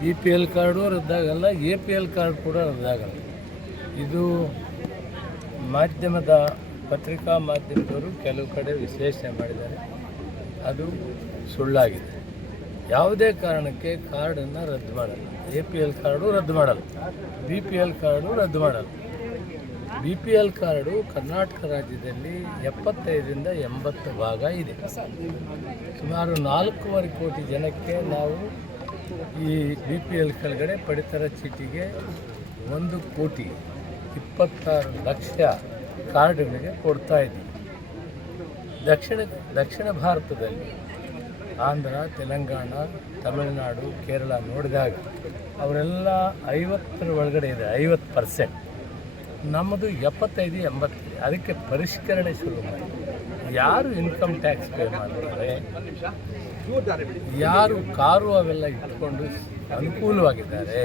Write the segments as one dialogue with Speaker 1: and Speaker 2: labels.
Speaker 1: B P L card ರದ್ದಾಗಲ್ಲ, A P L card ಕೂಡ ರದ್ದಾಗಲ್ಲ. ಇದು ಮಾಧ್ಯಮದ, ಪತ್ರಿಕಾ ಮಾಧ್ಯಮದವರು ಕೆಲವು ಕಡೆ ವಿಶ್ಲೇಷಣೆ ಮಾಡಿದ್ದಾರೆ. ಅದು ಸುಳ್ಳಾಗಿದೆ. ಯಾವುದೇ ಕಾರಣಕ್ಕೆ ಕಾರ್ಡನ್ನು ರದ್ದು ಮಾಡಲ್ಲ. ಎ ಪಿ ಎಲ್ ಕಾರ್ಡು ರದ್ದು ಮಾಡಲ್ಲ. ಬಿ ಪಿ ಎಲ್ ಕಾರ್ಡು ರದ್ದು ಮಾಡಲ್ಲ. B P L card Karnataka ರಾಜ್ಯದಲ್ಲಿ ಎಪ್ಪತ್ತೈದರಿಂದ ಎಂಬತ್ತು ಭಾಗ ಇದೆ. ಸುಮಾರು ನಾಲ್ಕೂವರೆ ಕೋಟಿ ಜನಕ್ಕೆ ನಾವು ಈ ಬಿ ಪಿ ಎಲ್ ಕೆಳಗಡೆ ಪಡಿತರ ಚೀಟಿಗೆ ಒಂದು ಕೋಟಿ ಇಪ್ಪತ್ತಾರು ಲಕ್ಷ ಕಾರ್ಡ್ಗಳಿಗೆ ಕೊಡ್ತಾ ಇದ್ದೀವಿ ದಕ್ಷಿಣ ದಕ್ಷಿಣ ಭಾರತದಲ್ಲಿ ಆಂಧ್ರ, ತೆಲಂಗಾಣ, ತಮಿಳುನಾಡು, ಕೇರಳ ನೋಡಿದಾಗ ಅವರೆಲ್ಲ ಐವತ್ತರ ಒಳಗಡೆ ಇದೆ, ಐವತ್ತು ಪರ್ಸೆಂಟ್. ನಮ್ಮದು ಎಪ್ಪತ್ತೈದು ಎಂಬತ್ತೈದು ಅದಕ್ಕೆ ಪರಿಷ್ಕರಣೆ ಶುರು ಮಾಡಿ ಯಾರು ಇನ್ಕಮ್ ಟ್ಯಾಕ್ಸ್ ಪೇ ಮಾಡ್ತಾರೆ ಯಾರು ಕಾರು ಅವೆಲ್ಲ ಇಟ್ಕೊಂಡು ಅನುಕೂಲವಾಗಿದ್ದಾರೆ,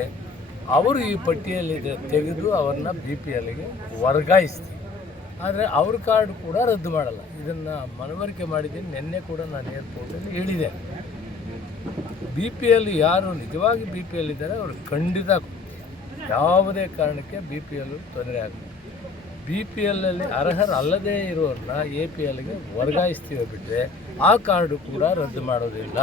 Speaker 1: ಅವರು ಈ ಪಟ್ಟಿಯಲ್ಲಿ ತೆಗೆದು ಅವ್ರನ್ನ ಬಿ ಪಿ ಎಲ್ಗೆ ವರ್ಗಾಯಿಸ್ತೀವಿ. ಆದರೆ ಅವ್ರ ಕಾರ್ಡ್ ಕೂಡ ರದ್ದು ಮಾಡಲ್ಲ. ಇದನ್ನು ಮನವರಿಕೆ ಮಾಡಿದ್ದೀನಿ. ನಿನ್ನೆ ಕೂಡ ನಾನು ಏರ್ಪೋರ್ಟಲ್ಲಿ ಹೇಳಿದೆ. ಬಿ ಪಿ ಎಲ್ ಯಾರು ನಿಜವಾಗಿ ಬಿ ಪಿ ಎಲ್ ಇದ್ದಾರೆ ಅವರು ಖಂಡಿತ ಯಾವುದೇ ಕಾರಣಕ್ಕೆ ಬಿ ಪಿ ಎಲ್ ತೊಂದರೆ ಆಗುತ್ತೆ. ಬಿ ಪಿ ಎಲ್ಲಲ್ಲಿ ಅರ್ಹರಲ್ಲದೇ ಇರೋರನ್ನ ಎ ಪಿ ಎಲ್ಗೆ ವರ್ಗಾಯಿಸ್ತೀವಿ ಬಿಟ್ಟರೆ ಆ ಕಾರ್ಡು ಕೂಡ ರದ್ದು ಮಾಡೋದಿಲ್ಲ.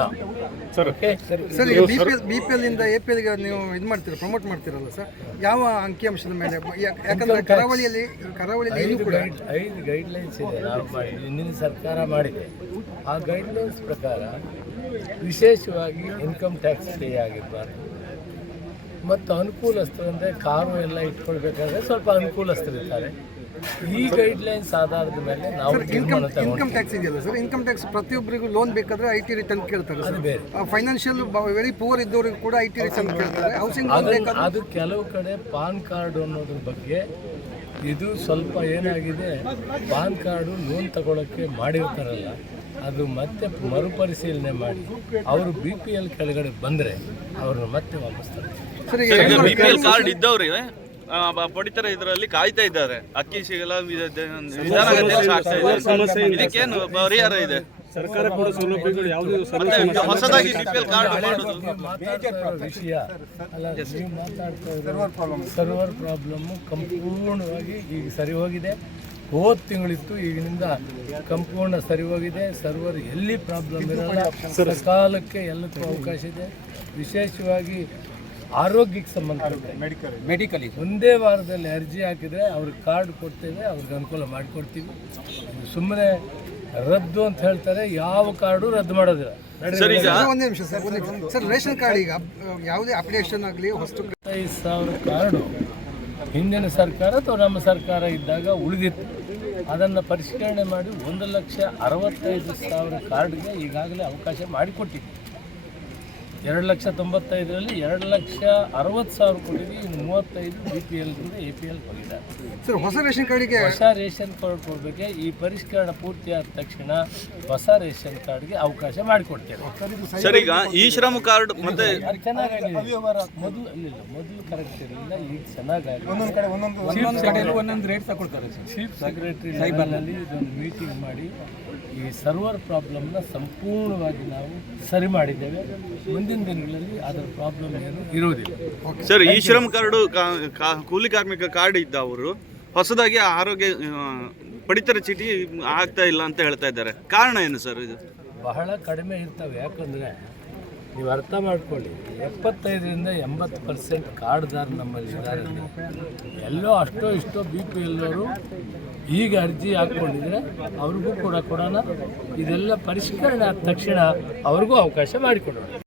Speaker 1: ಸರ್ ಓಕೆ ಸರ್
Speaker 2: ಈಗ B P L B P L ಇಂದ ಎ ಪಿ ಎಲ್ಗೆ ನೀವು ಇದು ಮಾಡ್ತೀರಾ ಪ್ರಮೋಟ್ ಮಾಡ್ತೀರಲ್ಲ ಸರ್? ಯಾವ ಅಂಕಿಅಂಶದ ಮೇಲೆ ಯಾಕಂದರೆ ಯಾಕಂದ್ರೆ ಕರಾವಳಿಯಲ್ಲಿ ಕರಾವಳಿಯಲ್ಲಿ
Speaker 1: ಐದು
Speaker 2: ಇನ್ನೂ ಕೂಡ
Speaker 1: ಗೈಡ್ ಐದು ಗೈಡ್ಲೈನ್ಸ್ ಇದೆ ನಾವು ಹಿಂದಿನ ಸರ್ಕಾರ ಮಾಡಿದೆ. ಆ ಗೈಡ್ಲೈನ್ಸ್ ಪ್ರಕಾರ ವಿಶೇಷವಾಗಿ ಇನ್ಕಮ್ ಟ್ಯಾಕ್ಸ್ ಪೇ ಆಗಿರಬಾರ್ದು. ಮತ್ತು ಅನುಕೂಲಸ್ಥರು ಅಂದರೆ ಕಾರು ಎಲ್ಲ ಇಟ್ಕೊಳ್ಬೇಕಾದ್ರೆ ಸ್ವಲ್ಪ ಅನುಕೂಲಸ್ಥರಿರ್ತಾರೆ. ಈ ಗೈಡ್ಲೈನ್ಸ್ ಆಧಾರದ ಮೇಲೆ ನಾವು
Speaker 2: ಇನ್ಕಮ್
Speaker 1: ತಗೊಂಡು
Speaker 2: ಟ್ಯಾಕ್ಸ್ ಇದೆಯಲ್ಲ ಸರ್ ಇನ್ಕಮ್ ಟ್ಯಾಕ್ಸ್ ಪ್ರತಿಯೊಬ್ಬರಿಗೂ ಲೋನ್ ಬೇಕಾದ್ರೆ ಐ ಟಿ ರಿಟರ್ನ್ ಕೇಳ್ತಾರೆ ಫೈನಾನ್ಷಿಯಲ್ ವೆರಿ ಪೂರ್ ಇದ್ದವರಿಗೂ ಕೂಡ ಐ ಟಿ ರಿಟರ್ನ್ ಕೇಳ್ತಾರೆ. ಹೌಸಿಂಗ್
Speaker 1: ಅದು ಕೆಲವು ಕಡೆ ಪಾನ್ ಕಾರ್ಡ್ ಅನ್ನೋದ್ರ ಬಗ್ಗೆ ಇದು ಸ್ವಲ್ಪ ಏನಾಗಿದೆ? ಪಾನ್ ಕಾರ್ಡು ಲೋನ್ ತಗೊಳ್ಳೋಕ್ಕೆ ಮಾಡಿರ್ತಾರಲ್ಲ ಅದು ಮತ್ತೆ ಮರುಪರಿಶೀಲನೆ ಮಾಡಿ ಅವರು ಬಿ ಪಿ ಎಲ್ ಕೆಳಗಡೆ ಬಂದರೆ ಅವ್ರನ್ನ ಮತ್ತೆ ವಾಪಸ್ ತರ್ತಾರೆ.
Speaker 3: ಪಡಿತರ ಇದರಲ್ಲಿ ಕಾಯ್ತಾ ಇದ್ದಾರೆ. ಅಕ್ಕಿ ಸಿಗಲ್ಲ ಇದಕ್ಕೇನು ಪರಿಹಾರ ಇದೆ?
Speaker 4: ಸರ್ಕಾರ ಕೂಡ ಸೌಲಭ್ಯಗಳು ಯಾವುದೇ
Speaker 3: ಹೊಸದಾಗಿ ಬಿಪಿಎಲ್ ಕಾರ್ಡ್ ಮಾಡುದು.
Speaker 1: ವಿಷಯ. ಅಲ್ಲ ನೀವು ಮಾತಾಡ್ತಾ ಇರೋ ಸರ್ವರ್ ಪ್ರಾಬ್ಲಮ್ ಸಂಪೂರ್ಣವಾಗಿ ಈಗ ಸರಿ ಹೋಗಿದೆ. ಹೋದ ತಿಂಗಳಿತ್ತು ಈಗಿನಿಂದ ಸಂಪೂರ್ಣ ಸರಿ ಹೋಗಿದೆ. ಸರ್ವರ್ ಎಲ್ಲಿ ಪ್ರಾಬ್ಲಮ್ ಇರಲ್ಲ. ಸಕಾಲಕ್ಕೆ ಎಲ್ಲಕ್ಕೂ ಅವಕಾಶ ಇದೆ. ವಿಶೇಷವಾಗಿ ಆರೋಗ್ಯಕ್ಕೆ ಸಂಬಂಧಪಟ್ಟ ಮೆಡಿಕಲ್ ಒಂದೇ ವಾರದಲ್ಲಿ ಅರ್ಜಿ ಹಾಕಿದರೆ ಅವ್ರಿಗೆ ಕಾರ್ಡ್ ಕೊಡ್ತೇವೆ ಅವ್ರಿಗೆ ಅನುಕೂಲ ಮಾಡಿಕೊಡ್ತೀವಿ. ಸುಮ್ಮನೆ ರದ್ದು ಅಂತ ಹೇಳ್ತಾರೆ ಯಾವ ಕಾರ್ಡು ರದ್ದು ಮಾಡೋದಿಲ್ಲ.
Speaker 3: ಸರ್ ಈಗ
Speaker 2: ಒಂದೇ ನಿಮಿಷ ಸರ್ ಒಂದೇ ನಿಮಿಷ. ಸರ್ ರೇಷನ್ ಕಾರ್ಡ್ ಈಗ ಯಾವುದೇ ಅಪ್ಲಿಕೇಶನ್ ಆಗಲಿ
Speaker 1: ಸಾವಿರ ಕಾರ್ಡು ಹಿಂದಿನ ಸರ್ಕಾರ ಅಥವಾ ನಮ್ಮ ಸರ್ಕಾರ ಇದ್ದಾಗ ಉಳಿದಿತ್ತು. ಅದನ್ನು ಪರಿಷ್ಕರಣೆ ಮಾಡಿ ಒಂದು ಲಕ್ಷ ಅರವತ್ತೈದು ಸಾವಿರ ಕಾರ್ಡ್ಗೆ ಈಗಾಗಲೇ ಅವಕಾಶ ಮಾಡಿಕೊಟ್ಟಿದ್ವಿ ಎರಡು ಲಕ್ಷ ತೊಂಬತ್ತೈದರಲ್ಲಿ ಎರಡು ಲಕ್ಷ ಅರವತ್ತು ಸಾವಿರ ಕೋಟಿಗೆ ಇನ್ನು ಮೂವತ್ತೈದು ಬಿ ಪಿ ಎಲ್ದಿಂದ ಎ ಪಿ ಎಲ್ ಹೋಗಿದ್ದಾರೆ
Speaker 2: ಸರ್ ಹೊಸ ರೇಷನ್ ಕಾರ್ಡಿಗೆ
Speaker 1: ಹೊಸ ರೇಷನ್ ಕಾರ್ಡ್ ಕೊಡಬೇಕು ಈ ಪರಿಷ್ಕರಣೆ ಪೂರ್ತಿ ಆದ ತಕ್ಷಣ ಹೊಸ ರೇಷನ್ ಕಾರ್ಡ್ಗೆ ಅವಕಾಶ ಮಾಡಿಕೊಡ್ತೇವೆ.
Speaker 3: ಸರ್ ಈಗ ಈ ಶ್ರಮ ಕಾರ್ಡ್ ಮತ್ತೆ
Speaker 1: ಅದು ಚೆನ್ನಾಗಾಗಿದೆ? ಮೊದಲು ಇಲ್ಲ ಮೊದಲು ಕರೆಕ್ಟ್ ಇರಲಿಲ್ಲ ಈಗ ಚೆನ್ನಾಗಿ
Speaker 4: ಒಂದೊಂದು ರೇಟ್ ತಗೊಳ್ತಾರೆ ಸರ್.
Speaker 1: Chief secretary ಸೈಬರ್ನಲ್ಲಿ. ಇದೊಂದು ಮೀಟಿಂಗ್ ಮಾಡಿ ಈ ಸರ್ವರ್ ಪ್ರಾಬ್ಲಮ್ನ ಸಂಪೂರ್ಣವಾಗಿ ನಾವು ಸರಿ ಮಾಡಿದ್ದೇವೆ. ಮುಂದಿನ ದಿನಗಳಲ್ಲಿ ಅದರ ಪ್ರಾಬ್ಲಮ್ ಏನು ಇರುವುದಿಲ್ಲ.
Speaker 3: ಸರ್ ಈ ಶ್ರಮ ಕಾರ್ಡು ಕಾ- ಕಾ- ಕೂಲಿ ಕಾರ್ಮಿಕ ಕಾರ್ಡ್ ಇದ್ದ ಅವರು ಹೊಸದಾಗಿ ಆರೋಗ್ಯ ಆ, ಪಡಿತರ ಚೀಟಿ ಆಗ್ತಾ ಇಲ್ಲ ಅಂತ ಹೇಳ್ತಾ ಇದ್ದಾರೆ. ಕಾರಣ ಏನು ಸರ್ ಇದು?
Speaker 1: ಬಹಳ ಕಡಿಮೆ ಇರ್ತವೆ. ಯಾಕಂದರೆ ನೀವು ಅರ್ಥ ಮಾಡ್ಕೊಳ್ಳಿ ಎಪ್ಪತ್ತೈದರಿಂದ ಎಂಬತ್ತು ಪರ್ಸೆಂಟ್ ಕಾರ್ಡ್ದಾರ ನಮ್ಮಲ್ಲಿ ಇದ್ದಾರೆ. ಎಲ್ಲೋ ಅಷ್ಟೋ ಇಷ್ಟೋ ಬಿ ಪಿ ಎಲ್ಲವರು ಈಗ ಅರ್ಜಿ ಹಾಕ್ಕೊಂಡಿದ್ರೆ ಅವ್ರಿಗೂ ಕೂಡ ಕೊಡೋಣ. ಇದೆಲ್ಲ ಪರಿಷ್ಕರಣೆ ಆದ ತಕ್ಷಣ ಅವ್ರಿಗೂ ಅವಕಾಶ ಮಾಡಿಕೊಡೋಣ.